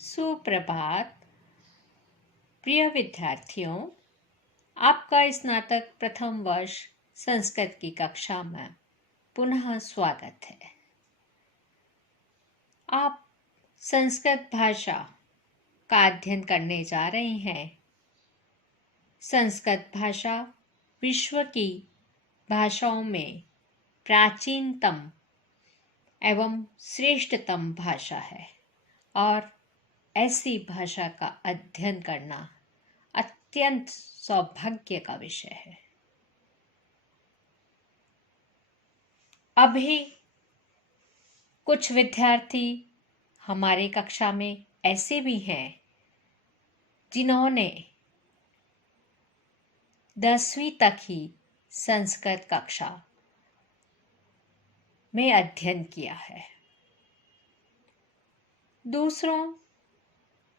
सुप्रभात प्रिय विद्यार्थियों, आपका स्नातक प्रथम वर्ष संस्कृत की कक्षा में पुनः स्वागत है। आप संस्कृत भाषा का अध्ययन करने जा रहे हैं। संस्कृत भाषा विश्व की भाषाओं में प्राचीनतम एवं श्रेष्ठतम भाषा है और ऐसी भाषा का अध्ययन करना अत्यंत सौभाग्य का विषय है। अभी कुछ विद्यार्थी हमारे कक्षा में ऐसे भी हैं जिन्होंने 10वीं तक ही संस्कृत कक्षा में अध्ययन किया है। दूसरों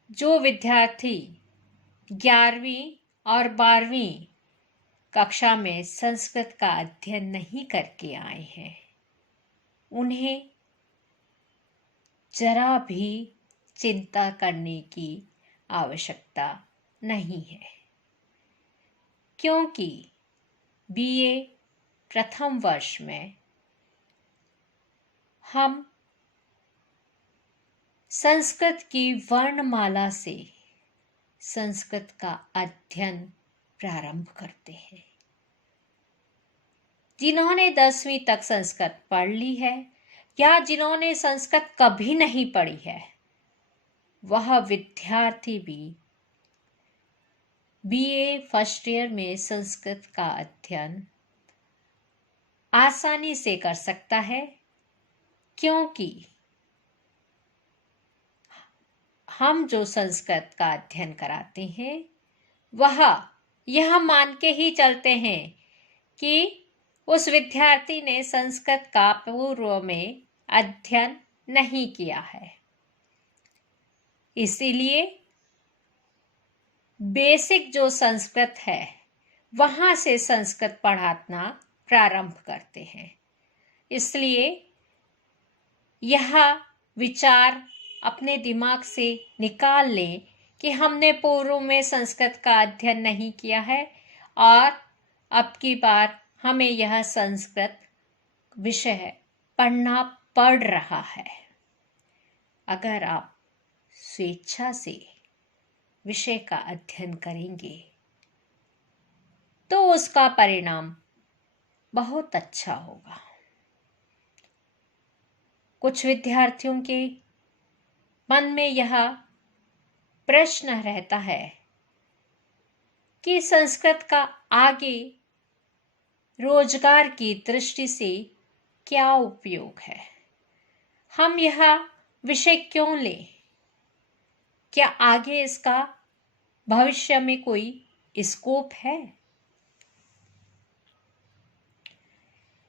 जो विद्यार्थी 11वीं और 12वीं कक्षा में संस्कृत का अध्ययन नहीं करके आए हैं, उन्हें जरा भी चिंता करने की आवश्यकता नहीं है, क्योंकि बीए प्रथम वर्ष में हम संस्कृत की वर्णमाला से संस्कृत का अध्ययन प्रारंभ करते हैं। जिन्होंने 10वीं तक संस्कृत पढ़ ली है या जिन्होंने संस्कृत कभी नहीं पढ़ी है, वह विद्यार्थी भी बीए फर्स्ट ईयर में संस्कृत का अध्ययन आसानी से कर सकता है, क्योंकि हम जो संस्कृत का अध्ययन कराते हैं वह यह मान के ही चलते हैं कि उस विद्यार्थी ने संस्कृत का पूर्व में अध्ययन नहीं किया है। इसीलिए बेसिक जो संस्कृत है वहां से संस्कृत पढ़ाना प्रारंभ करते हैं। इसलिए यह विचार अपने दिमाग से निकाल लें कि हमने पूर्व में संस्कृत का अध्ययन नहीं किया है और अब की बार हमें यह संस्कृत विषय पढ़ना पड़ रहा है। अगर आप स्वेच्छा से विषय का अध्ययन करेंगे तो उसका परिणाम बहुत अच्छा होगा। कुछ विद्यार्थियों के मन में यह प्रश्न रहता है कि संस्कृत का आगे रोजगार की दृष्टि से क्या उपयोग है, हम यह विषय क्यों लें, क्या आगे इसका भविष्य में कोई स्कोप है।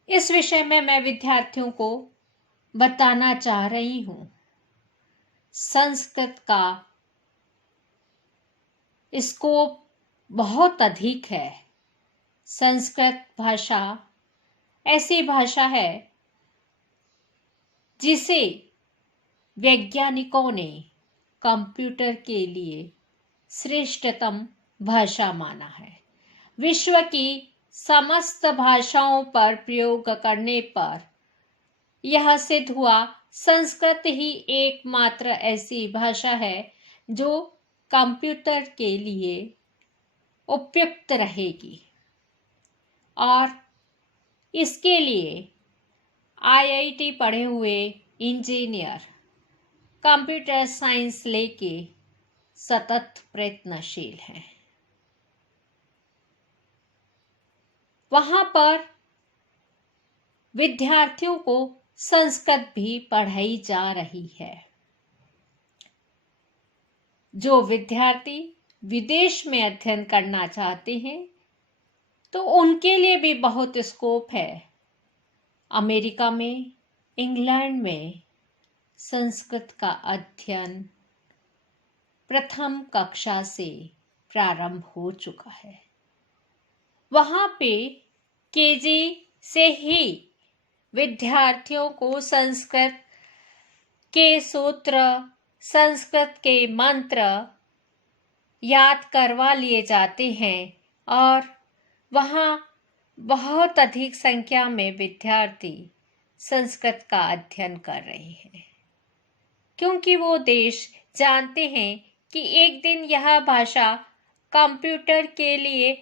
इस विषय में मैं विद्यार्थियों को बताना चाह रही हूं, संस्कृत का स्कोप बहुत अधिक है। संस्कृत भाषा ऐसी भाषा है जिसे वैज्ञानिकों ने कंप्यूटर के लिए श्रेष्ठतम भाषा माना है। विश्व की समस्त भाषाओं पर प्रयोग करने पर यह सिद्ध हुआ संस्कृत ही एकमात्र ऐसी भाषा है जो कंप्यूटर के लिए उपयुक्त रहेगी और इसके लिए आईआईटी पढ़े हुए इंजीनियर कंप्यूटर साइंस लेके सतत प्रयत्नशील हैं। वहां पर विद्यार्थियों को संस्कृत भी पढ़ाई जा रही है। जो विद्यार्थी विदेश में अध्ययन करना चाहते हैं तो उनके लिए भी बहुत स्कोप है। अमेरिका में, इंग्लैंड में संस्कृत का अध्ययन प्रथम कक्षा से प्रारंभ हो चुका है। वहां पे केजी से ही विद्यार्थियों को संस्कृत के सूत्र, संस्कृत के मंत्र याद करवा लिए जाते हैं और वहाँ बहुत अधिक संख्या में विद्यार्थी संस्कृत का अध्ययन कर रहे हैं, क्योंकि वो देश जानते हैं कि एक दिन यह भाषा कंप्यूटर के लिए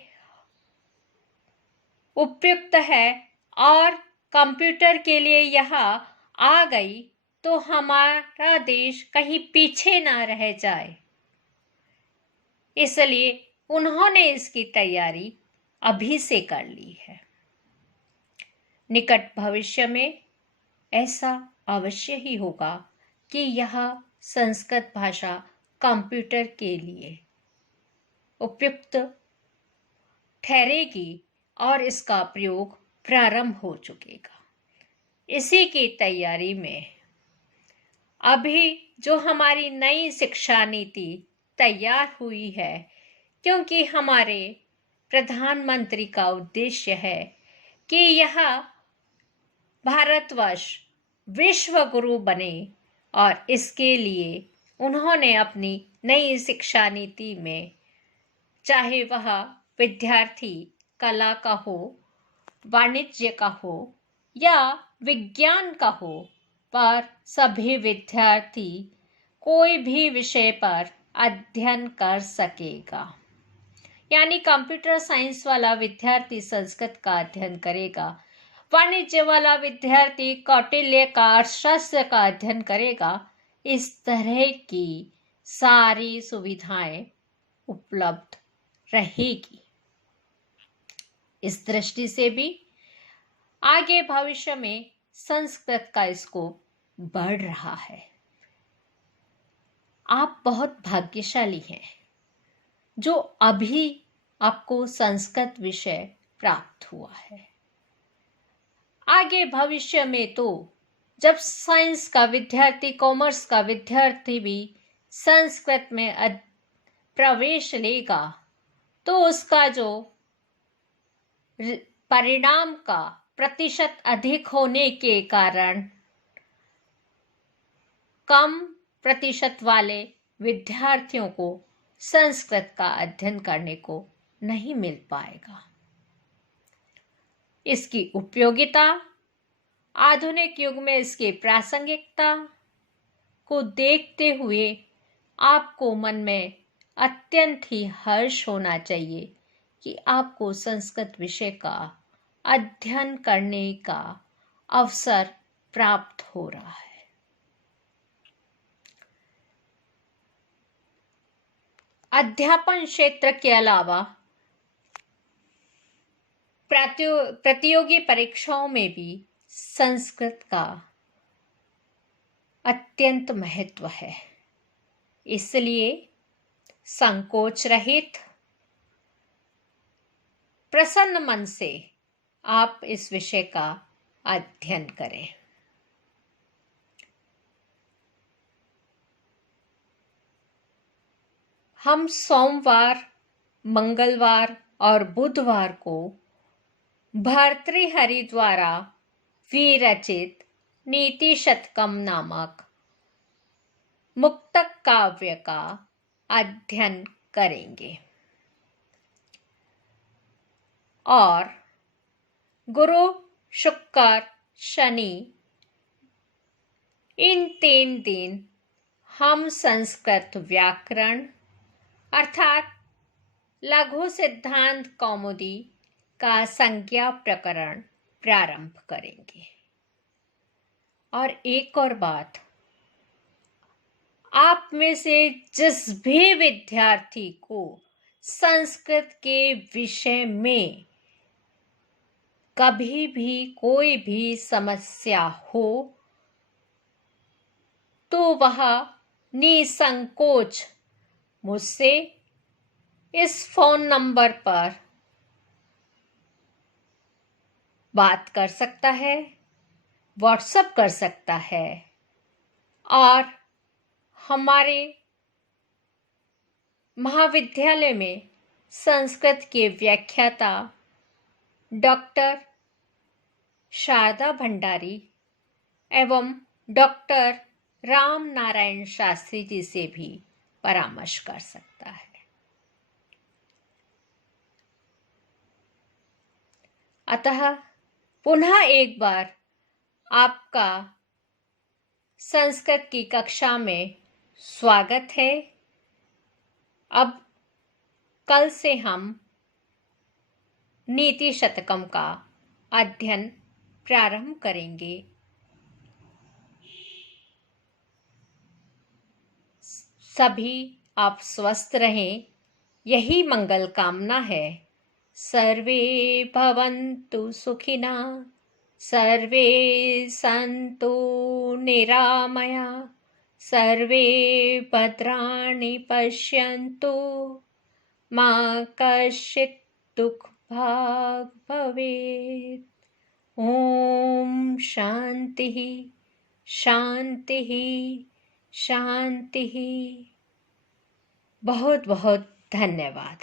उपयुक्त है और कंप्यूटर के लिए यह आ गई तो हमारा देश कहीं पीछे ना रह जाए। इसलिए उन्होंने इसकी तैयारी अभी से कर ली है। निकट भविष्य में ऐसा अवश्य ही होगा कि यह संस्कृत भाषा कंप्यूटर के लिए उपयुक्त ठहरेगी और इसका प्रयोग प्रारंभ हो चुकेगा। इसी की तैयारी में अभी जो हमारी नई शिक्षा नीति तैयार हुई है, क्योंकि हमारे प्रधानमंत्री का उद्देश्य है कि यह भारतवर्ष विश्व गुरु बने और इसके लिए उन्होंने अपनी नई शिक्षा नीति में, चाहे वह विद्यार्थी कला का हो, वाणिज्य का हो या विज्ञान का हो, पर सभी विद्यार्थी कोई भी विषय पर अध्ययन कर सकेगा। यानी कंप्यूटर साइंस वाला विद्यार्थी संस्कृत का अध्ययन करेगा, वाणिज्य वाला विद्यार्थी कौटिल्य का अर्थशास्त्र का अध्ययन करेगा। इस तरह की सारी सुविधाएं उपलब्ध रहेगी। इस दृष्टि से भी आगे भविष्य में संस्कृत का स्कोप बढ़ रहा है। आप बहुत भाग्यशाली हैं जो अभी आपको संस्कृत विषय प्राप्त हुआ है। आगे भविष्य में तो जब साइंस का विद्यार्थी, कॉमर्स का विद्यार्थी भी संस्कृत में प्रवेश लेगा तो उसका जो परिणाम का प्रतिशत अधिक होने के कारण कम प्रतिशत वाले विद्यार्थियों को संस्कृत का अध्ययन करने को नहीं मिल पाएगा। इसकी उपयोगिता, आधुनिक युग में इसकी प्रासंगिकता को देखते हुए आपको मन में अत्यंत ही हर्ष होना चाहिए कि आपको संस्कृत विषय का अध्ययन करने का अवसर प्राप्त हो रहा है। अध्यापन क्षेत्र के अलावा प्रतियोगी परीक्षाओं में भी संस्कृत का अत्यंत महत्व है। इसलिए संकोच रहित प्रसन्न मन से आप इस विषय का अध्ययन करें। हम सोमवार, मंगलवार और बुधवार को भर्तृहरि द्वारा विरचित नीति शतकम नामक मुक्तक काव्य का अध्ययन करेंगे और गुरु, शुक्र, शनि इन 3 दिन हम संस्कृत व्याकरण अर्थात लघु सिद्धांत कौमुदी का संज्ञा प्रकरण प्रारंभ करेंगे। और एक और बात, आप में से जिस भी विद्यार्थी को संस्कृत के विषय में कभी भी कोई भी समस्या हो तो वह निसंकोच मुझसे इस फोन नंबर पर बात कर सकता है, व्हाट्सएप कर सकता है और हमारे महाविद्यालय में संस्कृत के व्याख्याता डॉक्टर शारदा भंडारी एवं डॉक्टर राम नारायण शास्त्री जी से भी परामर्श कर सकता है। अतः पुनः एक बार आपका संस्कृत की कक्षा में स्वागत है। अब कल से हम नीति शतकम का अध्ययन प्रारंभ करेंगे। सभी आप स्वस्थ रहें, यही मंगल कामना है। सर्वे भवन्तु सुखिनः, सर्वे सन्तु निरामया, सर्वे भद्राणि पश्यन्तु, मा कश्चित् दुःखभाग् भवेत्। ओम शांति शांति शांति। बहुत बहुत धन्यवाद।